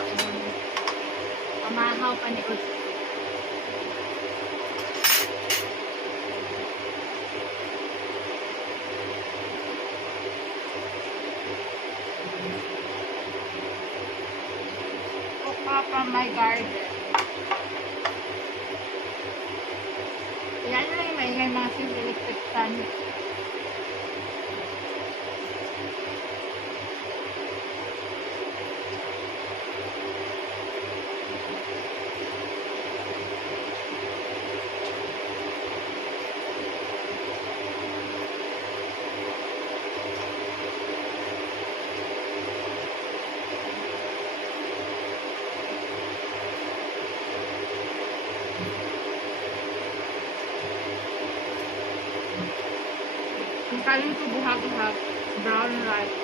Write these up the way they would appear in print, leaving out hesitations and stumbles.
kaon. Pamahaw pa ni Ut. Okra from my garden. Yan lang yung maingay mga electric fan. Ang kaling ko buhag-buhag, brown rice.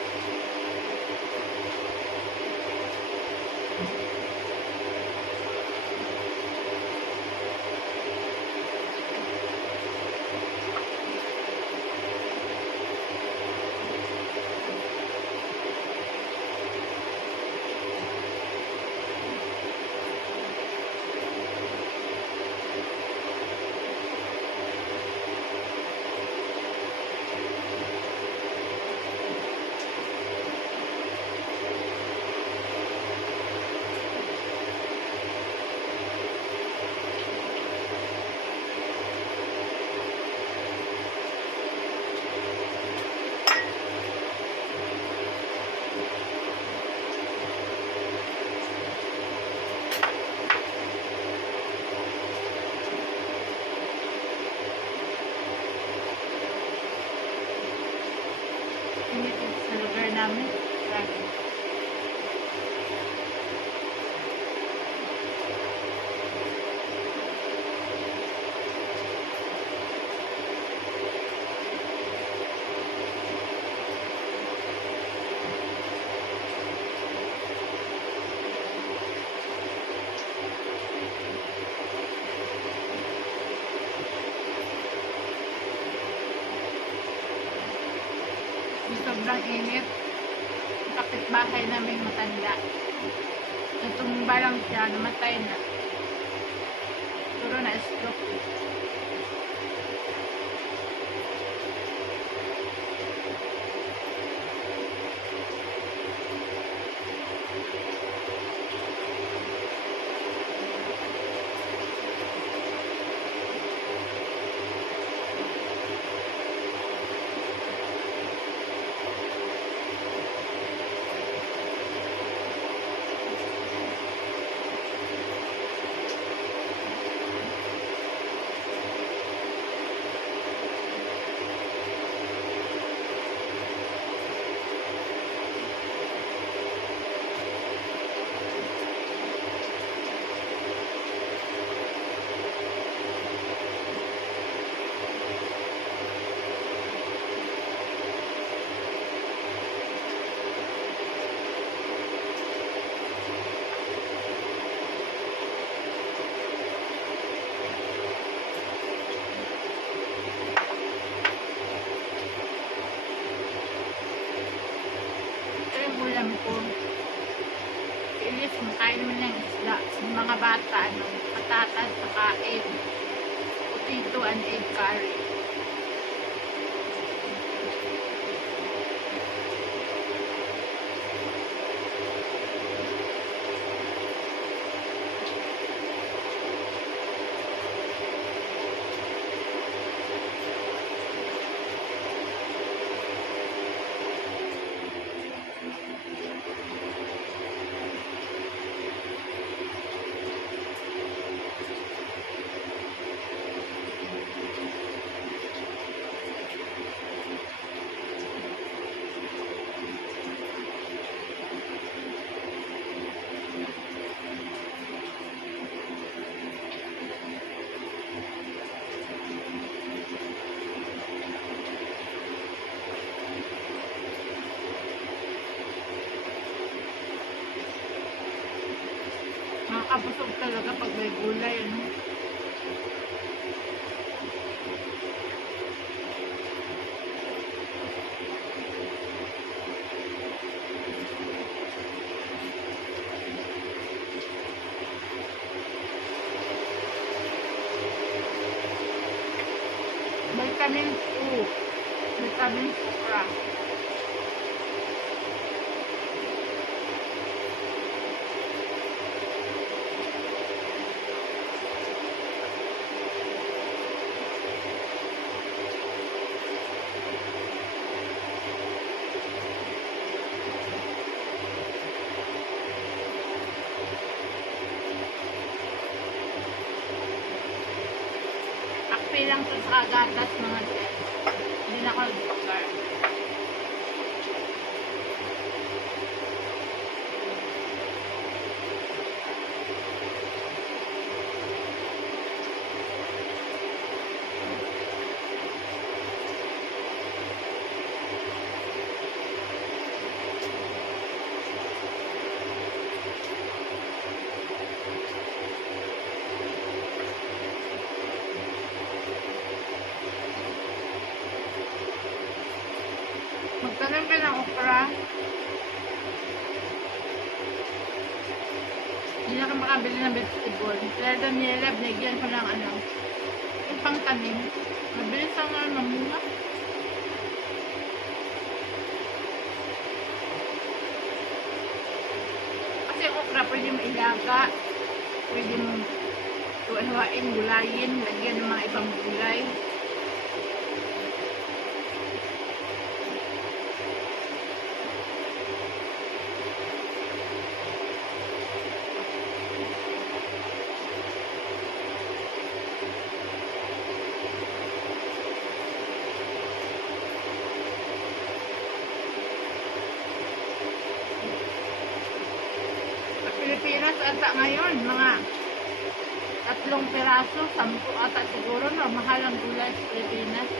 Sa lugar namin, lagi. Sobrang init. Kapitbahay namin matanda. Natumba lang siya, namatay na. Siguro na stroke. Ulam ko. Ilis, makain naman ng isla. Yung mga bata, patatas, saka egg. Potato and egg curry. Nakakabusog talaga pag may gulay, no? vitamin O. Vitamin okra. Akpi lang sa kagatas mga sir. Hindi na ako nag-sugar. Magtanim ka ng okra. Hindi na ka makabili ng vegetable. Kaya Daniela, binigyan ko ng ano, yung pangtanim. Mabilis ang mamunga. Kasi okra, pwede mo ilaga. Pwede mo tuwan-huwain, gulayin, lagyan ng mga ibang gulay. Pilipinas ata ngayon, mga 3 piraso, 10 ata siguro, no? Mahal ang gulay sa Pilipinas.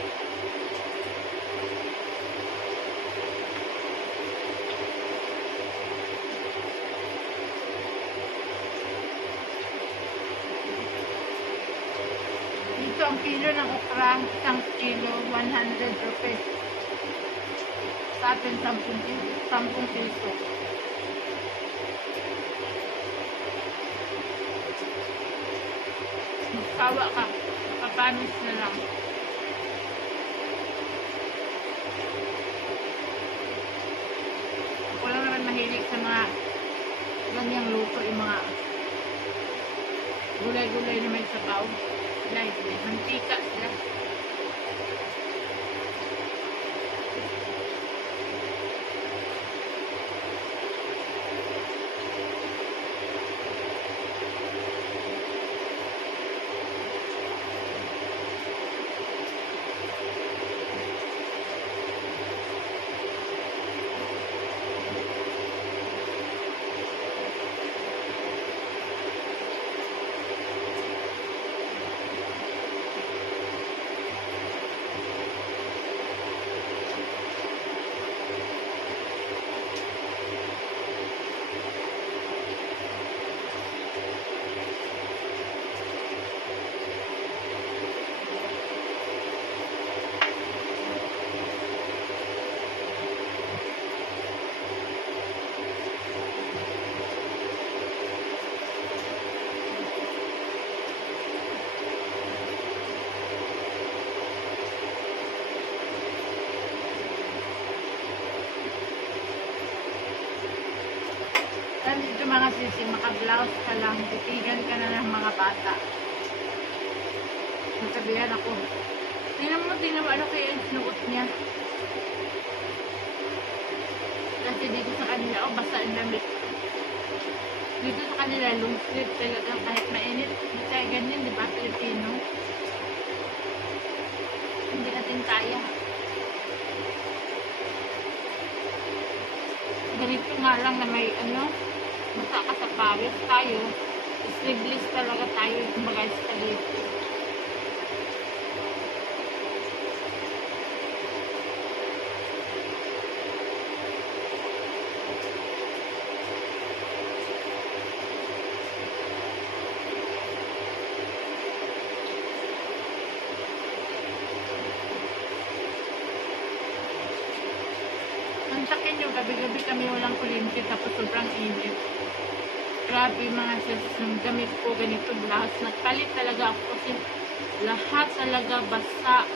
Dito ang kilo ng okra, 1 kilo, 100 rupees. Sa atin, 10 piso. Magsawa ka, papanis na lang. Ako lang naman mahilig sa mga ganyang luto, yung mga gulay-gulay na may sabaw. Like, mantika sila. Dito mga sisi, maka-blouse ka lang, titigan ka na ng mga bata. Nasabihan ako, tingnan mo, ano kaya yung sinuot niya. Kasi dito sa kanila, basta ang damit. Dito sa kanila, long sleeve talaga, kahit mainit. Hindi tayo ganyan, di ba, Pilipino? Hindi natin kaya. Ganito nga lang na may basta ka sa pawis tayo, sleeveless talaga tayo, kumbaga spaghetti. Ang sakin yung gabi-gabi kami walang kulimpi tapos sobrang init. Grabe mga sis, yung gamit ko ganito lahat. Nagpalit talaga ako kasi lahat talaga basa.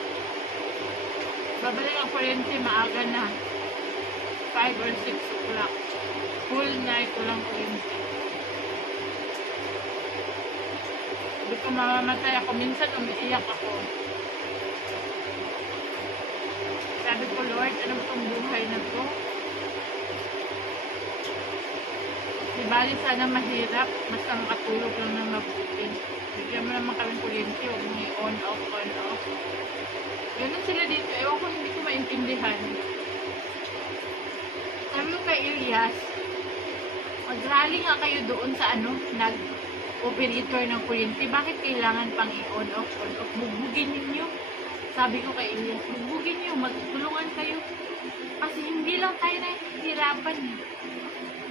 Babalik ang kuryente maaga na. 5 or 6 o'clock. Full night walang kuryente. Hindi ko mamamatay ako. Minsan umiiyak ako. Sabi ko, Lord, ano ba itong buhay na to? Di bali sana mahirap. Basta makatulog lang ng mabuti. Bigyan mo naman kami kuryente. Huwag mo i-on off, on off. Ganun sila dito. Ewan ko, hindi ko maintindihan. Sabi ko kay Elias, mag-rally nga kayo doon sa nag-operator ng kuryente. Bakit kailangan pang i-on off, on off? Bugbugin ninyo. Sabi ko kay Elias, bugbugin nyo, magtulungan kayo. Kasi hindi lang tayo nahihirapan.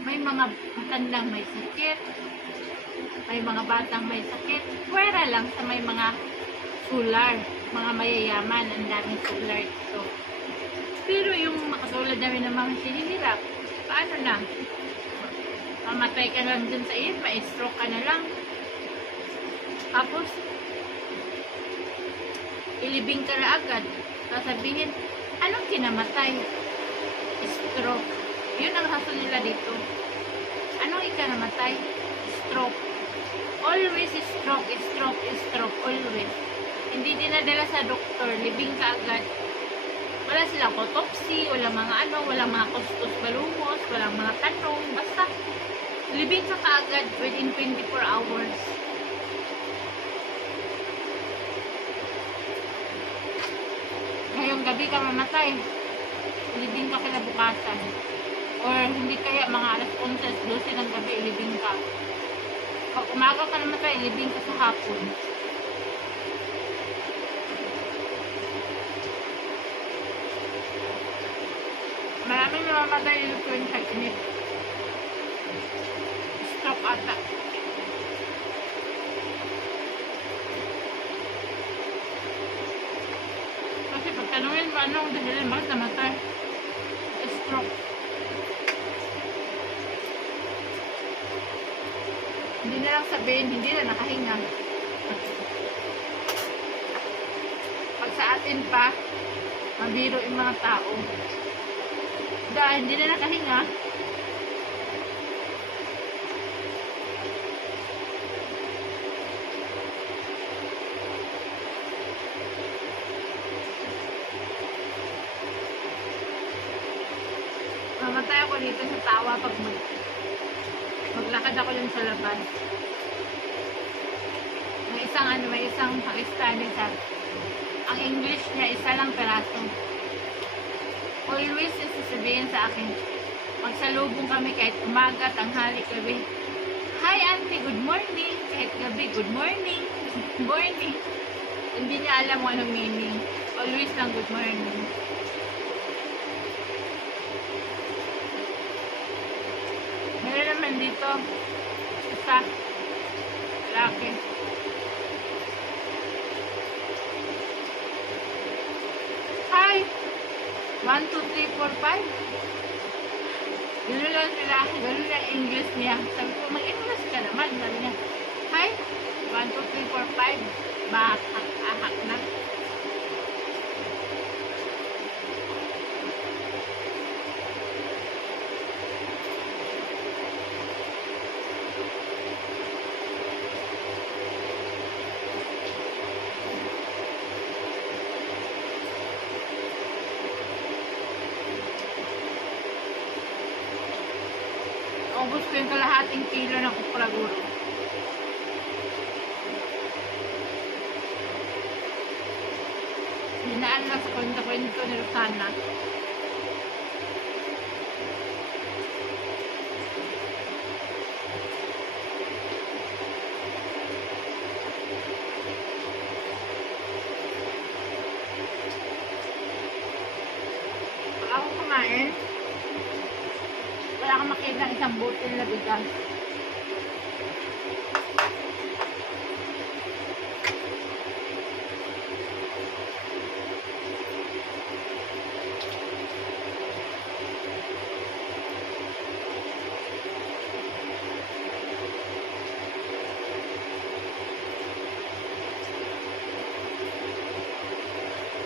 May mga matandang may sakit, may mga batang may sakit. Pwera lang sa may mga solar, mga mayayaman, ang daming solar dito. Pero yung makatulad namin ng mga sinihirap, paano na? Mamatay ka lang dun sa init, ma-stroke ka na lang. Tapos, ilibing ka na agad. Sasabihin, anong kinamatay? Stroke. Yun ang haso nila dito. Anong ikanamatay? Stroke. Always stroke, stroke, stroke. Always. Hindi dinadala sa doktor. Libing ka agad. Wala silang autopsy, walang mga walang mga kustos balumos, walang mga tanong. Basta, libing ka kaagad within 24 hours. Ngayong gabi ka mamatay. Libing ka kinabukasan. Or hindi kaya mga alas 11, 12 ng gabi, ilibing ka. Pag umaga ka namatay, ilibing ka sa hapon. Maraming namamatay dito tuwing tag-init. Stroke ata. Kasi pag tanungin mo anong dahilan, bakit namatay? Stroke. Hindi na lang sabihin, hindi na nakahinga. Pag sa atin pa, mabiro yung mga tao. Dahil hindi na nakahinga, mamatay ako dito sa tawa pag maglakad ako dun sa labas. May isang Pakistani sa ang English niya isa lang peraso. Always sasabihin sa akin, magsalubong kami kahit umaga, tanghali, gabi. Hi auntie, good morning. Kahit gabi, good morning. Good morning. Hindi niya alam kung anong meaning. Always lang good morning. Meron naman dito, isa, laki. Hi! 1, 2, 3, 4, 5. Gano'n lang sila. Gano'n lang English niya. Sabi ko, mag-English ka naman. Sabi niya, hi! 1, 2, 3, 4, 5. Ahak na. Ubus ko yung kalahating kilo ng kupraguro. Hinaan lang sa kwento-kwento ni Rosana. Pag ako kumain, wala kang makita isang butil na bigas.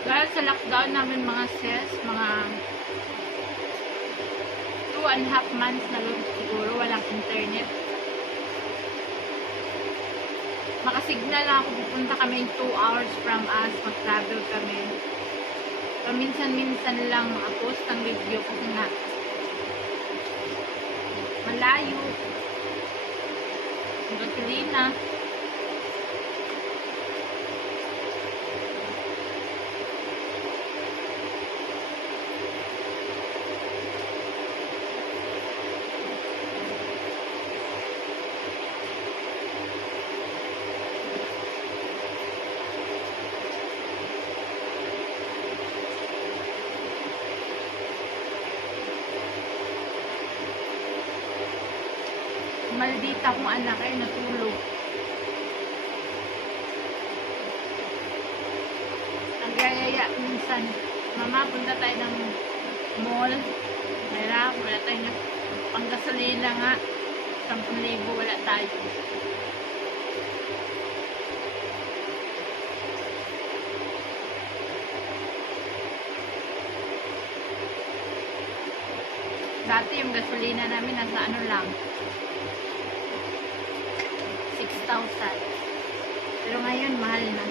Dahil sa lockdown namin mga sis, mga 2.5 months na lang siguro, walang internet. Makasignal lang ako, pupunta kami 2 hours from us, mag-travel kami. Paminsan-minsan lang post ang review kasi nga malayo. Ang gasolina. Maldita kong anak ay natulog. Nagyayaya minsan, mama, punta tayo ng mall. Mayroon, wala tayo panggasolina nga. 10,000 wala tayo. Dati yung gasolina namin nasa ano lang, 6,000. Pero ngayon, mahal na.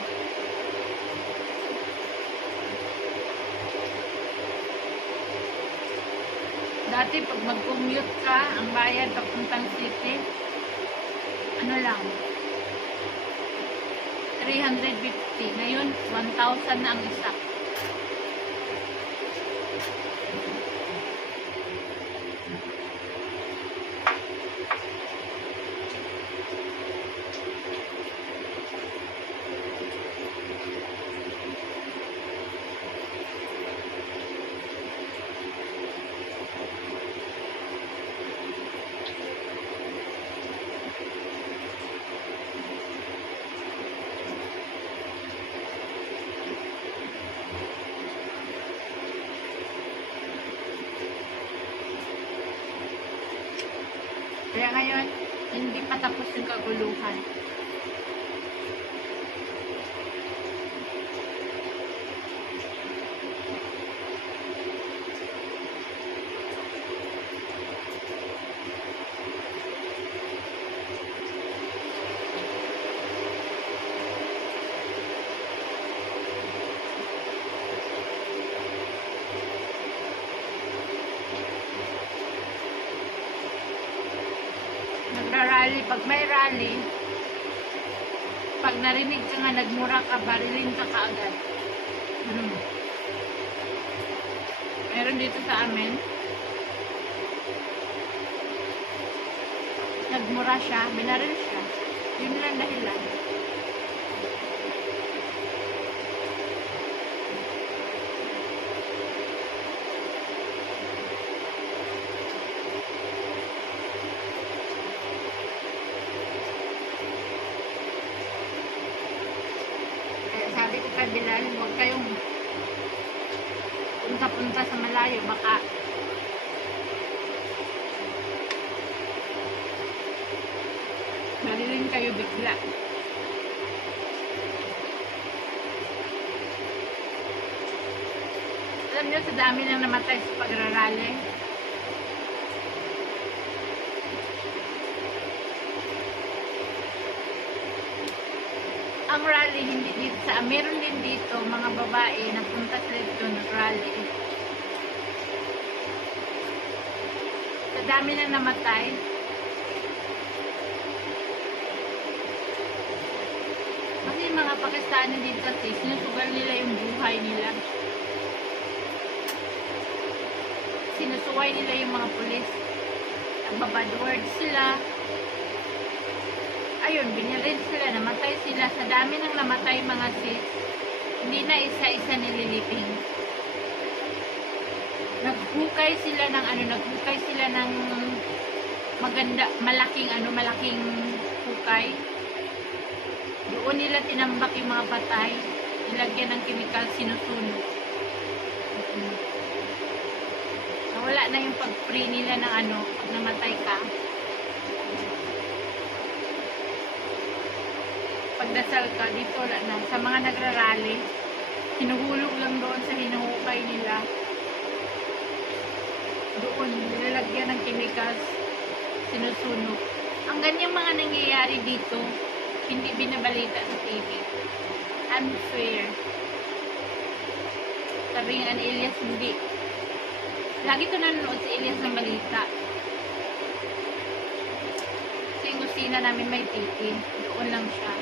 Dati, pag mag-commute ka, ang bayad papuntang city, ano lang, 350. Ngayon, 1,000 na ang isa. Kaya ngayon, hindi pa tapos yung kaguluhan. Nagra-rally, pag may rally, pag narinig ka nga nagmura ka, barilin ka kaagad. Meron dito sa amin, nagmura siya, binaril siya. Yun lang dahilan. Sabi ko kay Bilal, huwag kayong punta-punta sa malayo, baka marilin kayo bigla. Alam niyo, sa dami nang namatay sa pagrarally, ang rally hindi dito sa meron din dito mga babae na punta sila dito nag-rally. Sa dami na namatay, kasi mga Pakistani dito kasi sinusugal nila yung buhay nila, sinusuway nila yung mga pulis, nagbabad words sila. Ayun, binilid sila, namatay sila. Sa dami ng namatay mga sis, hindi na isa-isa nililiping. Naghukay sila ng maganda, malaking hukay. Doon nila tinambak yung mga patay, nilagyan ng chemical, sinusunog. Wala na yung pag-free nila ng pag namatay ka. Pagdasal ka, dito wala na. Sa mga nagrarally, hinuhulog lang doon sa hinuhukay nila. Doon, nilalagyan ng chemicals, sinusunog. Ang ganyang mga nangyayari dito, hindi binabalita sa TV. Unfair. Sabi nga ni Elias, hindi. Lagi ito nanonood si Elias ng balita. Kasi yung kusina namin may TV. Doon lang siya.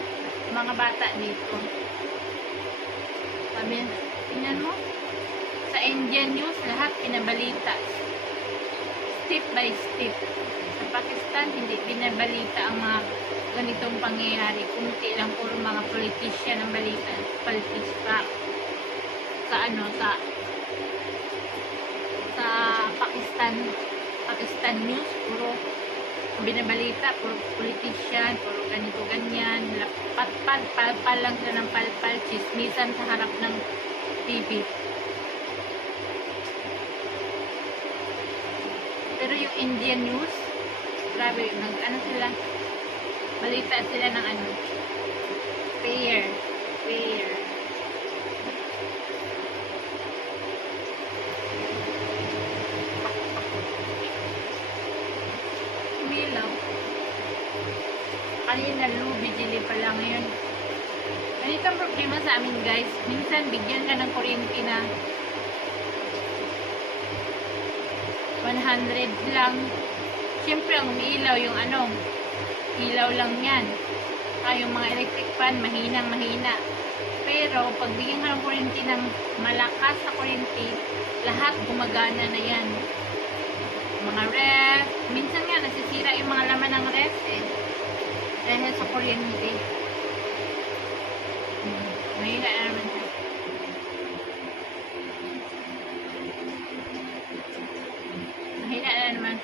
Mga bata dito. Sabi, tingnan mo, sa Indian news, lahat pinabalita. Step by step. Sa Pakistan, hindi binabalita ang mga ganitong pangyayari. Kunti lang, puro mga politician ang balita. Politician. Sa Pakistan news, puro binabalita, puro politician, puro ganito, ganyan. Palpal lang sila ng palpal, chismisan sa harap ng TV. Pero yung Indian news, grabe, sila, balita sila ng fair. Umilaw. Kanina, bigili pa lang ngayon. Ganito ang problema sa amin, guys. Minsan, bigyan ka ng kuryente na 100 lang. Siyempre, ang umiilaw yung ilaw lang yan. Yung mga electric fan, mahina. Pero, pag bigyan ka ng kuryente ng malakas sa kuryente, lahat gumagana na yan. Mga ref, minsan nga, nasisira yung mga laman ng ref dahil sa kuryente. Mahina na naman siya. Mahina na naman.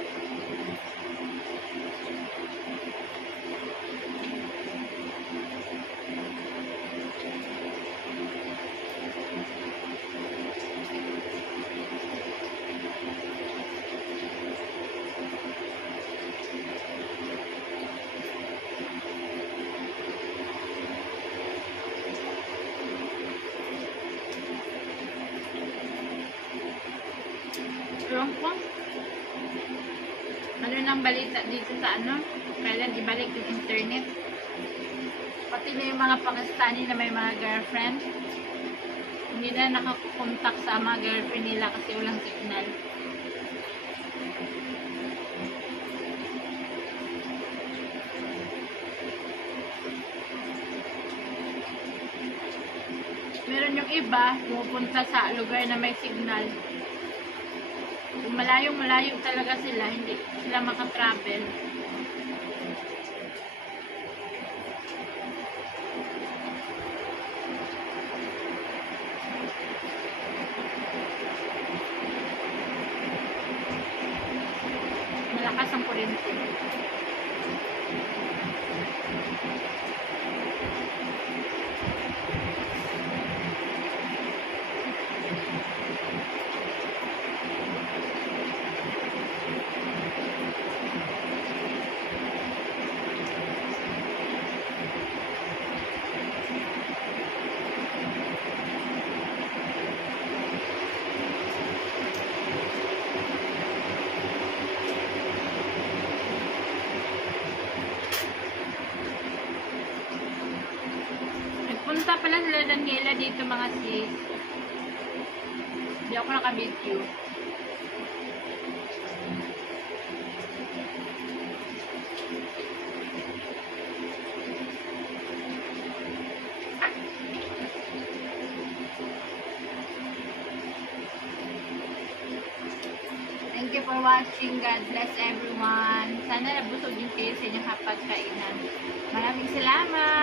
Ewan ko. Ano nang balita dito sa kailan ibalik yung internet. Pati na yung mga Pakistani na may mga girlfriend, hindi na nakakontak sa mga girlfriend nila kasi walang signal. Meron yung iba, pupunta sa lugar na may signal. Kung malayong-malayo talaga sila, hindi sila makatravel. Malakas ang kuryente. Punta pala sila Daniela dito mga sis. Hindi ako naka-video. Thank you for watching. God bless everyone. Sana nabusog yung kayo sa inyong hapagkainan. Maraming salamat.